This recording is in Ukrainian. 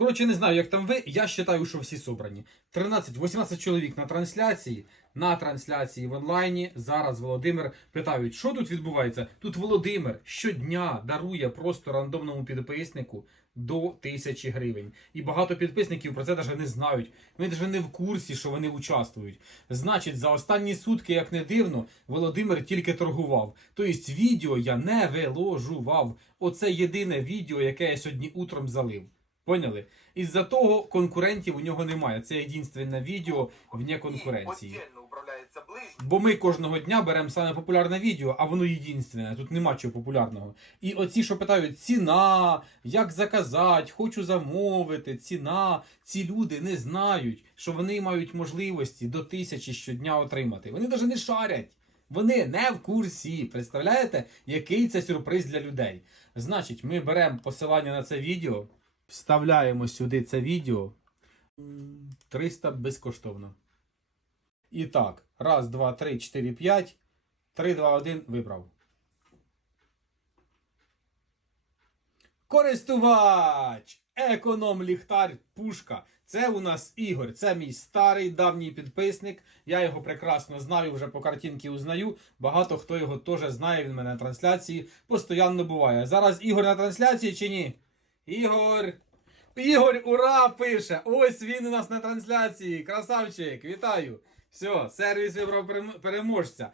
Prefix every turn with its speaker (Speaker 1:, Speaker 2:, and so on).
Speaker 1: Коротше, не знаю, як там ви. Я вважаю, що всі собрані. 13-18 чоловік на трансляції. На трансляції в онлайні. Зараз Володимир питають, що тут відбувається. Тут Володимир щодня дарує просто рандомному підписнику до тисячі гривень. І багато підписників про це навіть не знають. Вони навіть не в курсі, що вони участвують. Значить, за останні сутки, як не дивно, Володимир тільки торгував. Тобто відео я не виложував. Оце єдине відео, яке я сьогодні утром залив. Поняли? Із-за того конкурентів у нього немає. Це єдине відео вне конкуренції. Бо ми кожного дня беремо саме популярне відео, а воно єдинственне, тут нема чого популярного. І оці, що питають, ціна, як заказати, хочу замовити, ціна. Ці люди не знають, що вони мають можливості до тисячі щодня отримати. Вони навіть не шарять. Вони не в курсі. Представляєте, який це сюрприз для людей? Значить, ми беремо посилання на це відео, вставляємо сюди це відео. 300 безкоштовно. І так, раз, два, три, чотири, п'ять. Три, два, один, вибрав. Користувач! Економ ліхтар пушка. Це у нас Ігор. Це мій старий давній підписник. Я його прекрасно знаю, вже по картинці узнаю. Багато хто його теж знає. Він мене на трансляції постійно буває. Зараз Ігор на трансляції чи ні? Ігор! Ігор, ура! пише! Ось він у нас на трансляції. Красавчик, вітаю! Все, сервіс вибрав переможця.